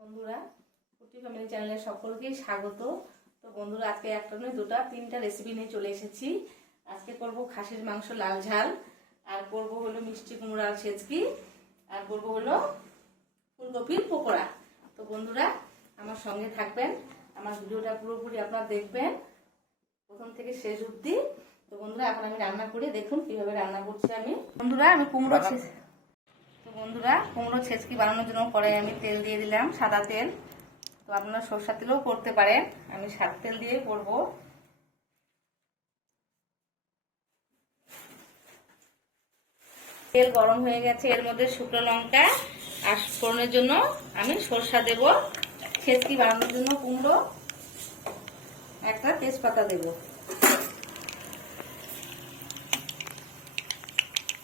বন্ধুরা, কুটি ফ্যামিলি চ্যানেলে সকলকেই স্বাগত। তো বন্ধুরা, আজকে একটা নয় দুটা তিনটা রেসিপি নিয়ে চলে এসেছি। আজকে করব খাসির মাংস লাল ঝাল, আর করব হলো মিষ্টি কুমড়ার ছেচকি, আর করব হলো ফুলকপির পকোড়া। তো বন্ধুরা, আমার সঙ্গে থাকবেন, আমার ভিডিওটা পুরোপুরি আপনারা দেখবেন প্রথম থেকে শেষ অবধি। তো বন্ধুরা, এখন আমি রান্না করি, দেখুন কিভাবে রান্না করছি আমি। বন্ধুরা, আমি কুমড়ো ছেচকি বানানোর জন্য কড়াই আমি তেল দিয়ে দিলাম, সাদা তেল। তো আপনারা সরষের তেলও করতে পারেন, আমি সাদা তেল দিয়ে করব। তেল গরম হয়ে গেছে, এর মধ্যে শুকনো লঙ্কা আর ফোড়নের জন্য আমি সরষা দেব। ছেচকি বানানোর জন্য কুমড়ো, একটা তেজপাতা দেব।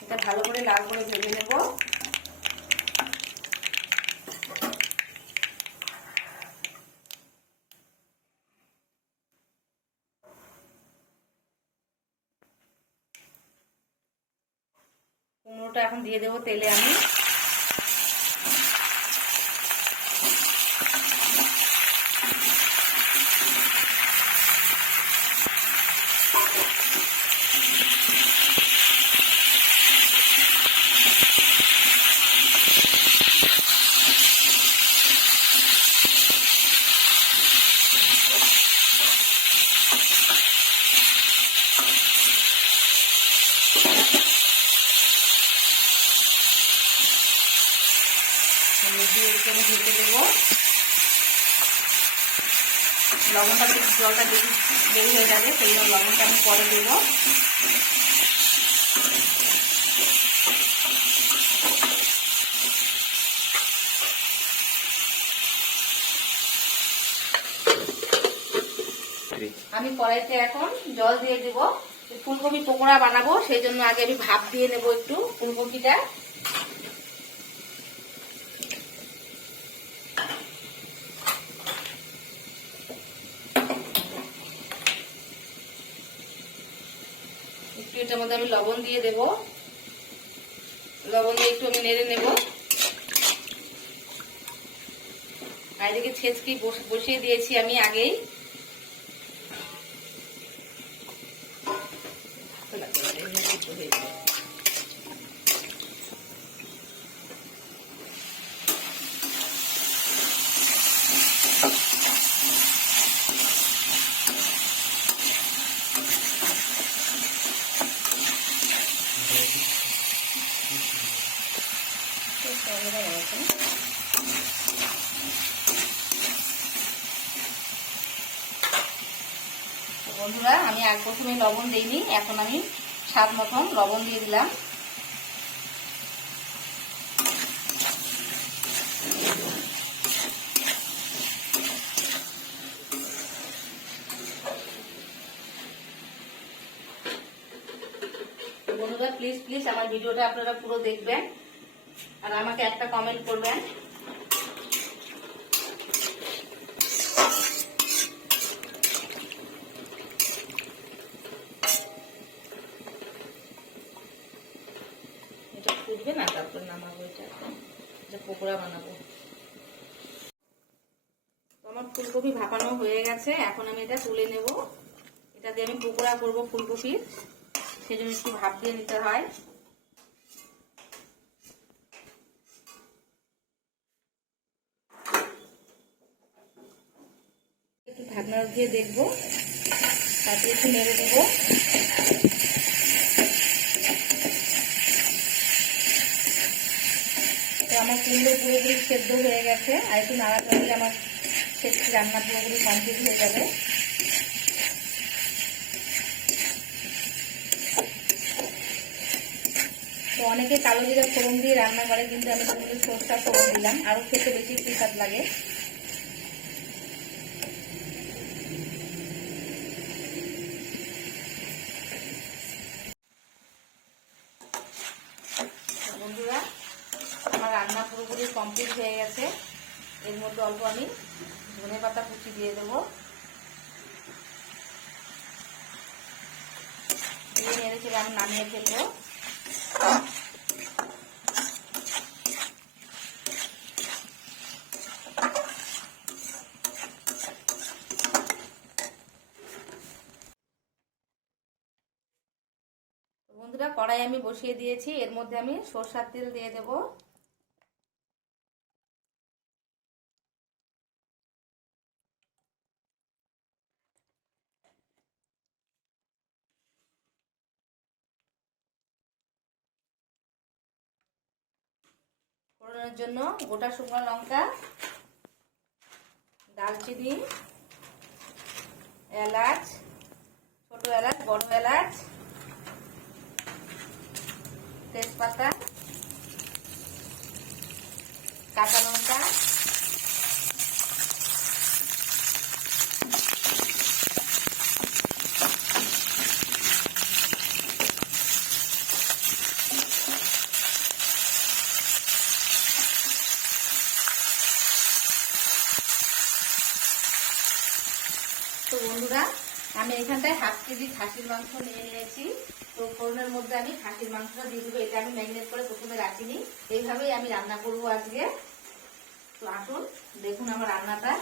এটা ভালো করে লাল করে ভেজে নেব। কুমড়োটা এখন দিয়ে দেবো তেলে আমি। ঢেকে দেবো। লবণটা জলটা বেশি দেরি হয়ে যাবে, সেই জন্য লবণটা আমি পরে দেবো। আমি কড়াইতে এখন জল দিয়ে দেবো। ফুলকপি পকোড়া বানাবো, সেই জন্য আগে আমি ভাপ দিয়ে নেবো একটু ফুলকপিটা। একটু এটার মধ্যে আমি লবণ দিয়ে দেবো। লবণ দিয়ে একটু আমি নেড়ে নেব। আর এদিকে ছেচকি বসিয়ে দিয়েছি আমি আগেই। বন্ধুরা, আমি আগে প্রথমে লবণ দিইনি, এখন আমি স্বাদ মতন লবণ দিয়ে দিলাম। বন্ধুরা, প্লিজ প্লিজ আমার ভিডিওটা আপনারা পুরো দেখবেন, আর আমাকে একটা কমেন্ট করবেন। এটা ফুটবে না, তারপর নামাবো। এটা পকোড়া বানাবো। আমার ফুলকপি ভাপানো হয়ে গেছে, এখন আমি এটা তুলে নেব। এটা দিয়ে আমি পকোড়া করবো ফুলকপির, সেজন্য একটু ভাপ দিয়ে নিতে হয়। একটু ঢাকনা দিয়ে দেখবো, তারপরে একটু নেড়ে দেবো। তো আমার কুমড়ো পুরোপুরি সেদ্ধ হয়ে গেছে, আর একটু নাড়াচাড়া দিলে আমার ছেচকি রান্না পুরোপুরি কমপ্লিট হয়ে যাবে। তো অনেকে কালো জিরা ফোড়ন দিয়ে রান্না করে, কিন্তু আমি কুমড়ো সরষা ফোড়ন দিলাম, আরো খেতে বেশি স্বাদ লাগে। বন্ধুরা, আমার রান্না পুরোপুরি কমপ্লিট হয়ে গেছে। এর মধ্যে অল্প আমি ধনেপাতা কুচি দিয়ে দেবো। দিয়ে নেড়ে চেড়ে আমি নামিয়ে ফেলবো। কড়াই আমি বসিয়ে দিয়েছি, এর মধ্যে আমি সরষের তেল দিয়ে দেব। ফোড়নের জন্য গোটা শুকনো লঙ্কা, দারচিনি, এলাচ, ছোট এলাচ, বড় এলাচ, তেজপাতা, কাঁচা লঙ্কা, তো বন্ধুরা আমি এখানটায় 1/2 কেজি খাসির মাংস নিয়ে নিয়েছি। তো ফোড়নের মধ্যে আমি খাসির মাংসটা দিয়ে দেবো। এটা আমি ম্যারিনেট করে প্রথমে রাখিনি, এইভাবেই আমি রান্না করব আজকে। তো আসুন দেখুন আমার রান্নাটা।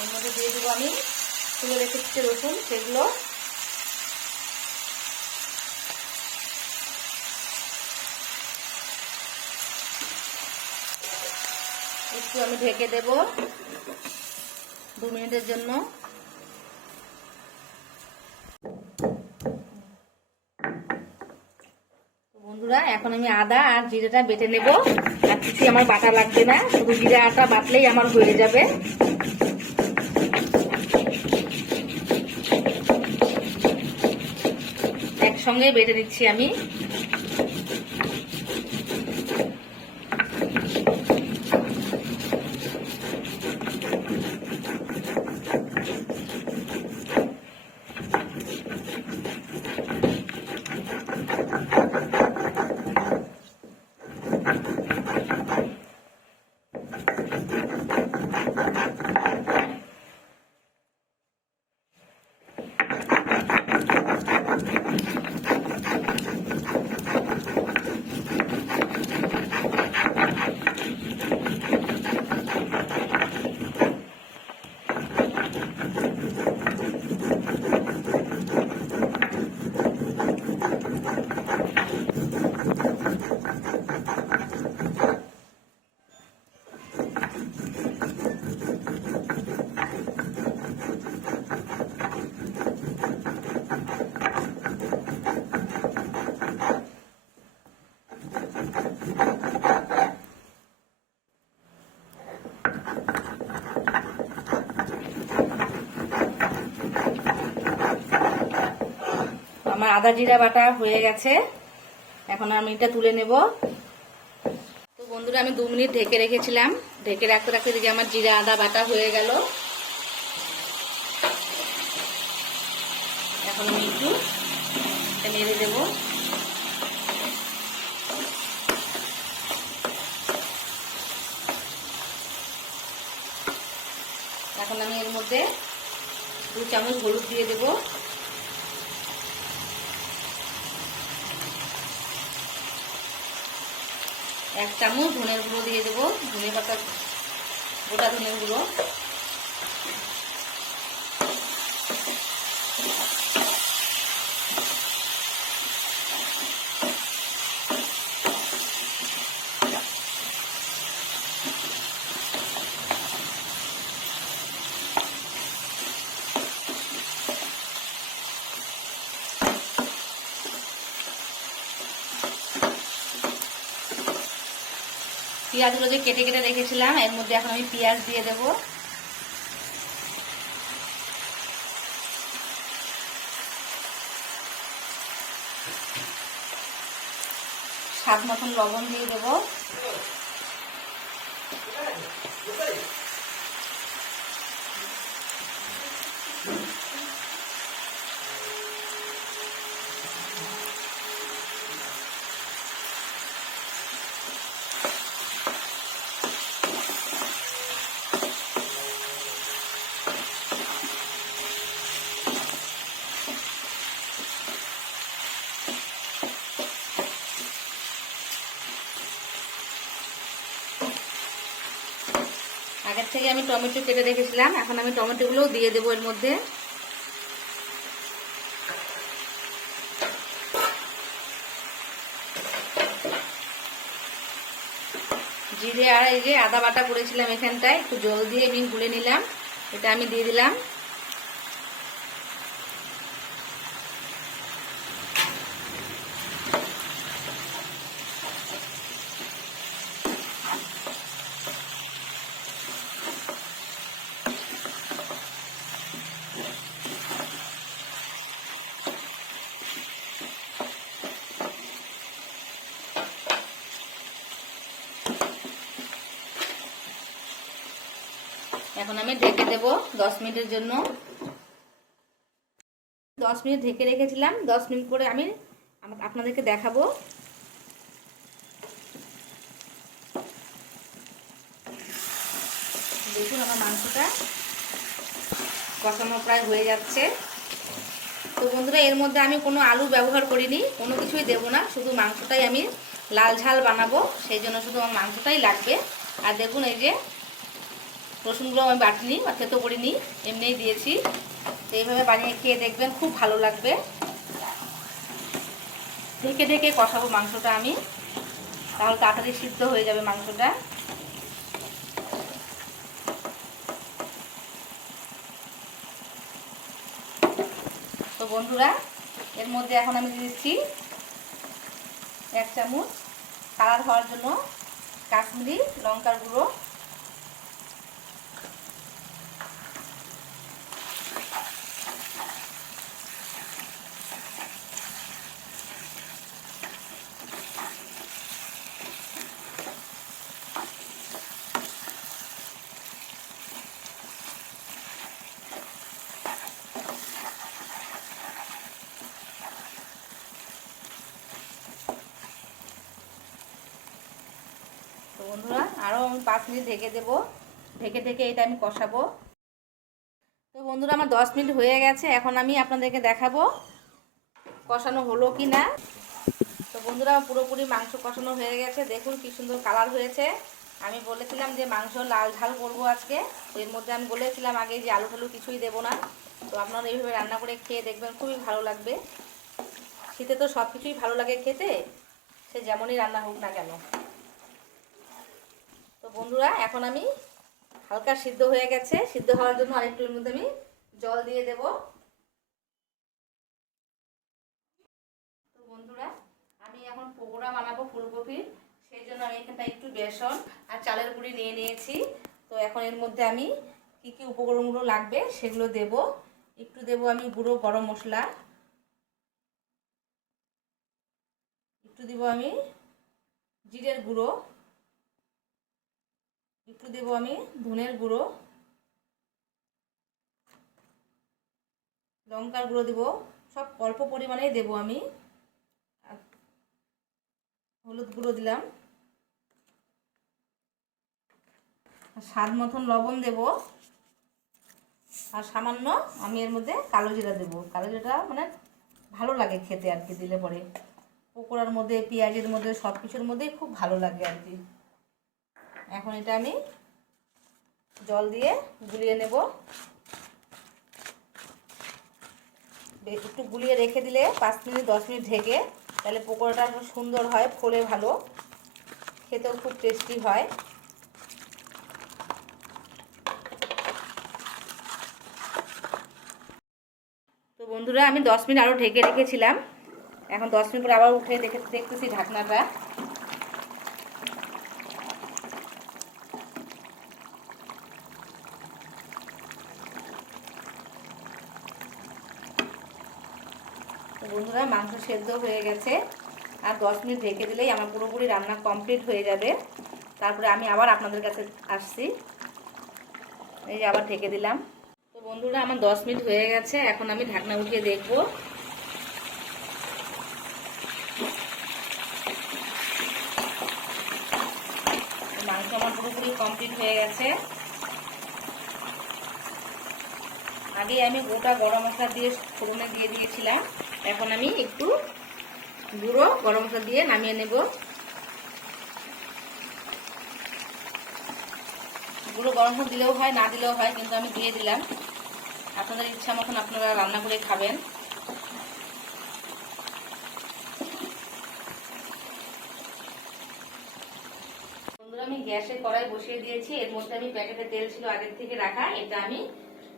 এর মধ্যে দিয়ে দেবো আমি তুলে রেখেছি রসুন, সেগুলো একটু আমি ঢেকে দেব 2 মিনিটের জন্য। বন্ধুরা এখন আমি আদা আর জিরেটা বেটে নেব। আর কিছু আমার বাটা লাগবে না, শুধু জিরে আটা বাটলেই আমার হয়ে যাবে। একসঙ্গে বেটে নিচ্ছি আমি। আমার আদা জিরা বাটা হয়ে গেছে, এখন আমি এটা তুলে নেব। তো বন্ধুরা আমি 2 মিনিট ঢেকে রেখেছিলাম, ঢেকে রাখতে রাখতে দেখি আমার জিরা আদা বাটা হয়ে গেল। এখন আমি একটু নেড়ে দেব। এখন আমি এর মধ্যে 2 চামচ হলুদ দিয়ে দেব। এক চামচ ধনের গুঁড়ো দিয়ে দেবো, ধনে পাতা গোটা ধনের গুঁড়ো। পেঁয়াজগুলো যে কেটে কেটে রেখেছিলাম এর মধ্যে এখন আমি পেঁয়াজ দিয়ে দেব। স্বাদ মতন লবণ দিয়ে দেব। আগের থেকে আমি টমেটো কেটে রেখেছিলাম, এখন আমি টমেটোগুলোও দিয়ে দেবো এর মধ্যে। জিরে আর এই যে আদা বাটা করেছিলাম এখানটায়, একটু জল দিয়ে আমি গুলে নিলাম, এটা আমি দিয়ে দিলাম। এখন আমি ঢেকে দেব 10 মিনিটের জন্য। 10 মিনিট ঢেকে রেখেছিলাম, 10 মিনিট পরে আমি আপনাদেরকে দেখাবো। দেখুন আমার মাংসটা কষানো প্রায় হয়ে যাচ্ছে। তো বন্ধুরা, এর মধ্যে আমি কোনো আলু ব্যবহার করিনি, কোনো কিছুই দেব না, শুধু মাংসটাই আমি লাল ঝাল বানাবো, সেই জন্য শুধু আমার মাংসটাই লাগবে। আর দেখুন এই যে রসুনগুলো আমি বাটিনি বা থেতো করিনি, এমনিই দিয়েছি। তো এইভাবে বানিয়ে খেয়ে দেখবেন, খুব ভালো লাগবে। ঢেকে ঢেকে কষাবো মাংসটা আমি, তাহলে তাড়াতাড়ি সিদ্ধ হয়ে যাবে মাংসটা। তো বন্ধুরা, এর মধ্যে এখন আমি দিয়ে দিচ্ছি 1 চামচ কালার হওয়ার জন্য কাশ্মীরি লঙ্কার গুঁড়ো। তো বন্ধুরা, আরও আমি 5 মিনিট ঢেকে দেবো, ঢেকে ঢেকে এটা আমি কষাবো। তো বন্ধুরা, আমার 10 মিনিট হয়ে গেছে, এখন আমি আপনাদেরকে দেখাবো কষানো হলো কি না। তো বন্ধুরা, পুরোপুরি মাংস কষানো হয়ে গেছে, দেখুন কি সুন্দর কালার হয়েছে। আমি বলেছিলাম যে মাংস লাল ঝাল করবো আজকে, তো এর মধ্যে আমি বলেছিলাম আগে যে আলু টালু কিছুই দেবো না। তো আপনারা এইভাবে রান্না করে খেয়ে দেখবেন, খুবই ভালো লাগবে। শীতে তো সব কিছুই ভালো লাগে খেতে, সে যেমনই রান্না হোক না কেন। তো বন্ধুরা, এখন আমি হালকা সিদ্ধ হয়ে গেছে, সিদ্ধ হওয়ার জন্য আরেকটু এর মধ্যে আমি জল দিয়ে দেব। তো বন্ধুরা, আমি এখন পকোড়া বানাবো ফুলকপির, সেই জন্য আমি এখানটা একটু বেসন আর চালের গুঁড়ি নিয়ে নিয়েছি। তো এখন এর মধ্যে আমি কি কি উপকরণগুলো লাগবে সেগুলো দেব। একটু দেব আমি গুঁড়ো গরম মশলা, একটু দেব আমি জিরের গুঁড়ো, একটু দেব আমি ধনের গুঁড়ো, লঙ্কার গুঁড়ো দেব, সব অল্প পরিমাণেই দেব আমি। হলুদ গুঁড়ো দিলাম, স্বাদ মতন লবণ দেব, আর সামান্য আমি এর মধ্যে কালো জিরা দেব। কালো জিরাটা মানে ভালো লাগে খেতে আর কি, দিলে পরে পকোড়ার মধ্যে, পেঁয়াজের মধ্যে, সব কিছুর মধ্যেই খুব ভালো লাগে আর কি। এখন এটা আমি জল দিয়ে গুলিয়ে নেব। একটু গুলিয়ে রেখে দিলে 5 মিনিট 10 মিনিট ঢেকে, তাহলে পকোড়াটা খুব সুন্দর হয়, ফোলে ভালো, খেতেও খুব টেস্টি হয়। তো বন্ধুরা, আমি 10 মিনিট আরও ঢেকে রেখেছিলাম, এখন 10 মিনিট পর আবার উঠে দেখতেছি ঢাকনাটা। তো বন্ধুরা, মাংস সেদ্ধ হয়ে গেছে, আর 10 মিনিট ঢেকে দিলেই আমার পুরোপুরি রান্না কমপ্লিট হয়ে যাবে। তারপরে আমি আবার আপনাদের কাছে আসছি, এই যে আবার ঢেকে দিলাম। তো বন্ধুরা, আমার 10 মিনিট হয়ে গেছে, এখন আমি ঢাকনা উঠিয়ে দেখব। মাংস আমার পুরোপুরি কমপ্লিট হয়ে গেছে। আগে আমি গোটা গরম মশলা দিয়ে ফোড়নে দিয়ে দিয়েছিলাম, এখন আমি একটু গুঁড়ো গরম মশলা দিয়ে নামিয়ে নেব। গুঁড়ো গরম মশলা দিলেও হয়, না দিলেও হয়, কিন্তু আমি দিয়ে দিলাম। আপনাদের ইচ্ছা মতন আপনারা রান্না করে খাবেন। বন্ধুরা, আমি গ্যাসে কড়াই বসিয়ে দিয়েছি। এর মধ্যে আমি প্যাকেটে তেল ছিল আগের থেকে রাখা, এটা আমি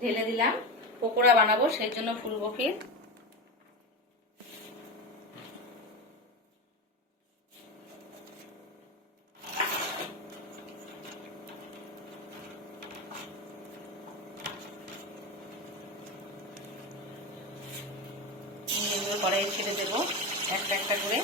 ঢেলে দিলাম। পকোড়া বানাবো, সেই জন্য ফুলকপির কড়াই ছেড়ে দেবো একটা একটা করে।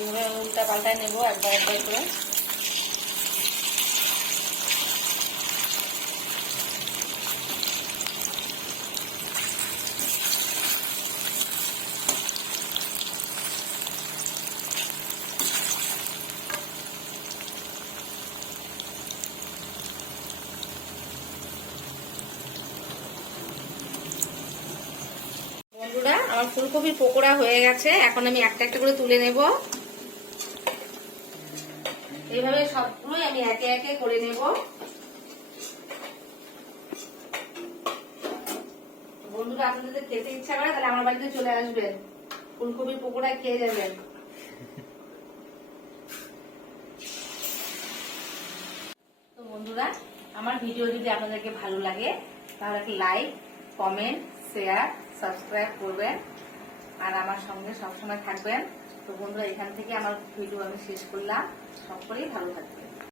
এইভাবে উল্টা পাল্টায় নেব একবার একবার করে। বন্ধুরা, আমার ফুলকপির পকোড়া হয়ে গেছে। এখন আমি একটা একটা করে তুলে নেব। এইভাবে সবগুলোই আমি একে একে করে নেব। বন্ধুরা, আপনাদের যদি খেতে ইচ্ছা করে তাহলে আমার বাড়িতে চলে আসবেন, ফুলকপির পকোড়া খেয়ে যাবেন। তো বন্ধুরা, আমার ভিডিও যদি আপনাদেরকে ভালো লাগে তাহলে একটা লাইক, কমেন্ট, শেয়ার, সাবস্ক্রাইব করবেন আর আমার সঙ্গে সবসময় থাকবেন। তো বন্ধুরা, এখান থেকে আমার ভিডিও আমি শেষ করলাম। সকলেই ভালো থাকবেন।